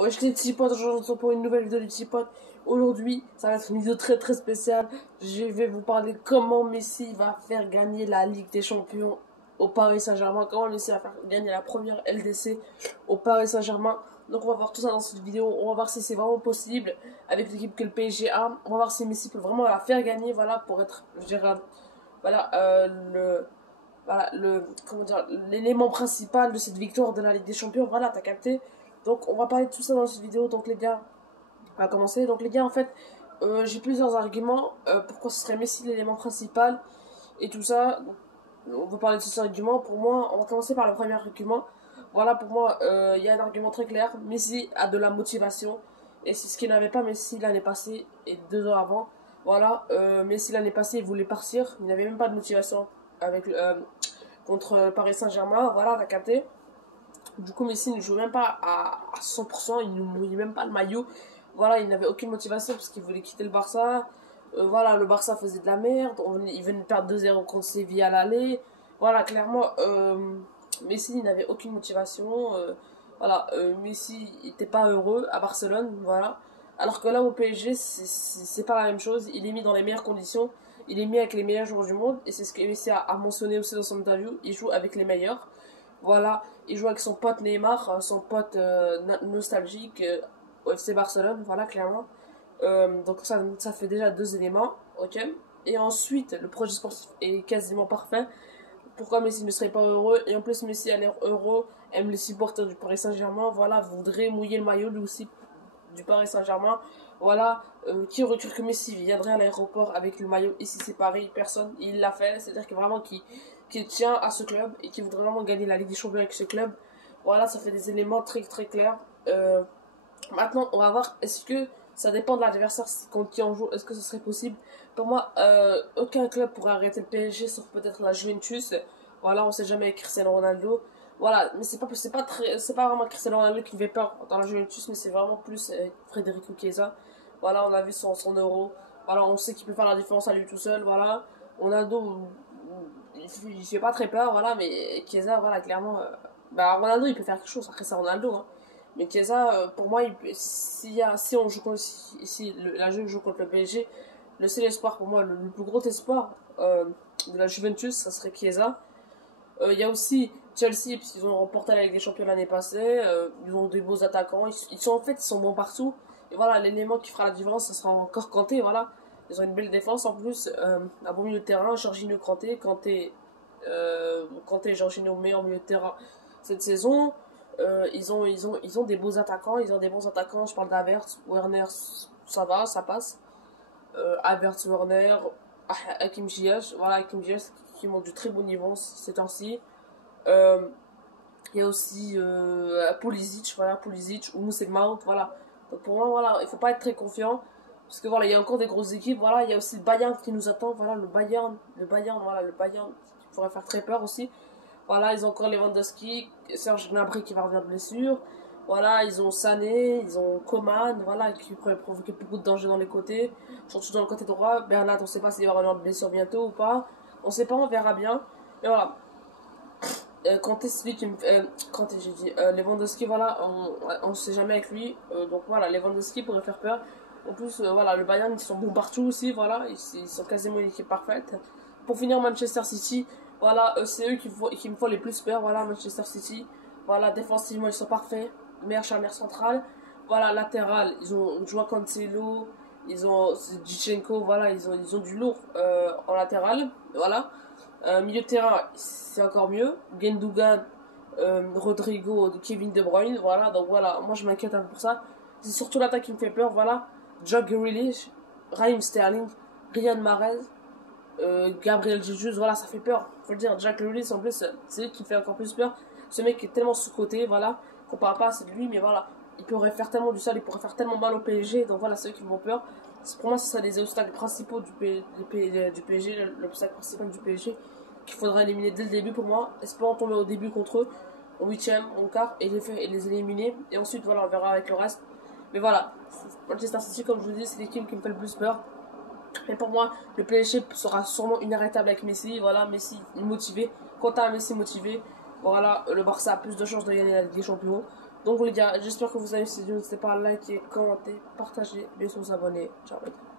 Ouais, je les petits potes, aujourd'hui on se retrouve pour une nouvelle vidéo des petits potes. Aujourd'hui, ça va être une vidéo très spéciale. Je vais vous parler comment Messi va faire gagner la Ligue des Champions au Paris Saint-Germain. Comment Messi va faire gagner la première LDC au Paris Saint-Germain. Donc on va voir tout ça dans cette vidéo. On va voir si c'est vraiment possible avec l'équipe que le PSG a. On va voir si Messi peut vraiment la faire gagner, voilà, pour être, je dirais, voilà, comment dire, l'élément principal de cette victoire de la Ligue des Champions. Voilà, t'as capté. Donc on va parler de tout ça dans cette vidéo. Donc les gars, on va commencer. Donc les gars, en fait, j'ai plusieurs arguments pourquoi ce serait Messi l'élément principal et tout ça. Donc, on va parler de ces arguments. Pour moi, on va commencer par le premier argument. Voilà, pour moi, il y a un argument très clair. Messi a de la motivation et c'est ce qu'il n'avait pas Messi l'année passée et 2 ans avant. Voilà, Messi l'année passée, il voulait partir. Il n'avait même pas de motivation avec contre Paris Saint-Germain. Voilà, t'as capté. Du coup, Messi ne joue même pas à 100%, il ne mouille même pas le maillot. Voilà, il n'avait aucune motivation parce qu'il voulait quitter le Barça. Voilà, le Barça faisait de la merde. Il venait de perdre 2-0 contre Séville à l'aller. Voilà, clairement, Messi il n'avait aucune motivation. Voilà, Messi n'était pas heureux à Barcelone. Voilà. Alors que là, au PSG, c'est pas la même chose. Il est mis dans les meilleures conditions. Il est mis avec les meilleurs joueurs du monde. Et c'est ce que Messi a mentionné aussi dans son interview. Il joue avec les meilleurs. Voilà, il joue avec son pote Neymar, son pote nostalgique au FC Barcelone, voilà, clairement. Donc ça fait déjà 2 éléments, ok. Et ensuite, le projet sportif est quasiment parfait. Pourquoi Messi ne serait pas heureux? Et en plus, Messi a l'air heureux, aime les supporters du Paris Saint-Germain, voilà, voudrait mouiller le maillot lui aussi du Paris Saint-Germain. Voilà, qui aurait cru que Messi viendrait à l'aéroport avec le maillot ici c'est Paris? Personne, il l'a fait, c'est-à-dire que vraiment qui tient à ce club et qui voudrait vraiment gagner la Ligue des Champions avec ce club. Voilà, ça fait des éléments très clairs. Maintenant, on va voir, est-ce que ça dépend de l'adversaire contre qui on joue, est-ce que ce serait possible? Pour moi, aucun club pourrait arrêter le PSG, sauf peut-être la Juventus. Voilà, on sait jamais avec Cristiano Ronaldo. Voilà, mais c'est pas vraiment Cristiano Ronaldo qui fait peur dans la Juventus, mais c'est vraiment plus Federico Chiesa. Voilà, on a vu son euro. Voilà, on sait qu'il peut faire la différence à lui tout seul. Voilà, Ronaldo, il fait pas très peur, voilà, mais Chiesa, voilà, clairement, Ronaldo il peut faire quelque chose, après c'est Ronaldo, hein. Mais Chiesa, pour moi, si on joue contre, la Juve joue contre le PSG, le seul espoir pour moi, le plus gros espoir de la Juventus, ça serait Chiesa. Il y a aussi Chelsea, puisqu'ils ont remporté la Ligue des Champions l'année passée, ils ont des beaux attaquants, ils sont bons partout. Et voilà, l'élément qui fera la différence, ça sera encore Kanté, voilà. Ils ont une belle défense en plus, un bon milieu de terrain, Jorginho Kanté et Jorginho meilleur milieu de terrain cette saison. Ils ont des beaux attaquants, ils ont des bons attaquants, je parle d'Havertz, Werner, ça va, ça passe. Havertz, Werner, Hakim Ziyech, voilà, Hakim Ziyech qui montre du très bon niveau ces temps-ci. Il y a aussi Pulisic, voilà, Pulisic ou Mason Mount, voilà. Donc pour moi, voilà, il faut pas être très confiant. Parce que voilà, il y a encore des grosses équipes, voilà, il y a aussi le Bayern qui nous attend, voilà, le Bayern qui pourrait faire très peur aussi. Voilà, ils ont encore Lewandowski, Serge Gnabry qui va revenir de blessure. Voilà, ils ont Sané, ils ont Coman, voilà, qui pourrait provoquer beaucoup de danger dans les côtés, surtout dans le côté droit. Bernat, on sait pas s'il va revenir de blessure bientôt ou pas. On sait pas, on verra bien. Mais voilà. Kanté, c'est lui qui me Kanté, j'ai dit. Lewandowski, voilà, on sait jamais avec lui. Donc voilà, Lewandowski pourrait faire peur. En plus, voilà, le Bayern, ils sont bons partout aussi, voilà, ils sont quasiment une équipe parfaite. Pour finir, Manchester City, voilà, c'est eux qui me font les plus peur, voilà, Manchester City. Voilà, défensivement, ils sont parfaits. Meilleur charnière centrale. Voilà, latéral, ils ont Joao Cancelo, ils ont Zinchenko, voilà, ils ont du lourd en latéral, voilà. Milieu de terrain, c'est encore mieux. Gundogan, Rodrigo, Kevin De Bruyne, voilà, donc voilà, moi je m'inquiète un peu pour ça. C'est surtout l'attaque qui me fait peur, voilà. Jack Grealish, Raheem Sterling, Riyad Mahrez, Gabriel Jesus, voilà, ça fait peur, faut le dire. Jack Grealish, en plus, c'est lui qui me fait encore plus peur. Ce mec est tellement sous-côté, voilà, qu'on parle pas assez de lui, mais voilà, il pourrait faire tellement du sale, il pourrait faire tellement mal au PSG, donc voilà, c'est eux qui me font peur. Pour moi, ce serait les obstacles principaux du PSG, l'obstacle principal du PSG, qu'il faudrait éliminer dès le début pour moi. Espérons tomber au début contre eux, en huitième, en quart, et les éliminer. Et ensuite, voilà, on verra avec le reste. Mais voilà, Manchester City, comme je vous dis, c'est l'équipe qui me fait le plus peur. Mais pour moi, le PSG sera sûrement inarrêtable avec Messi. Voilà, Messi est motivé. Quant à Messi motivé, voilà, le Barça a plus de chances de gagner la Ligue des Champions. Donc les gars, j'espère que vous avez cette vidéo. N'hésitez pas à liker, commenter, partager, bien sûr vous abonner. Ciao les gars.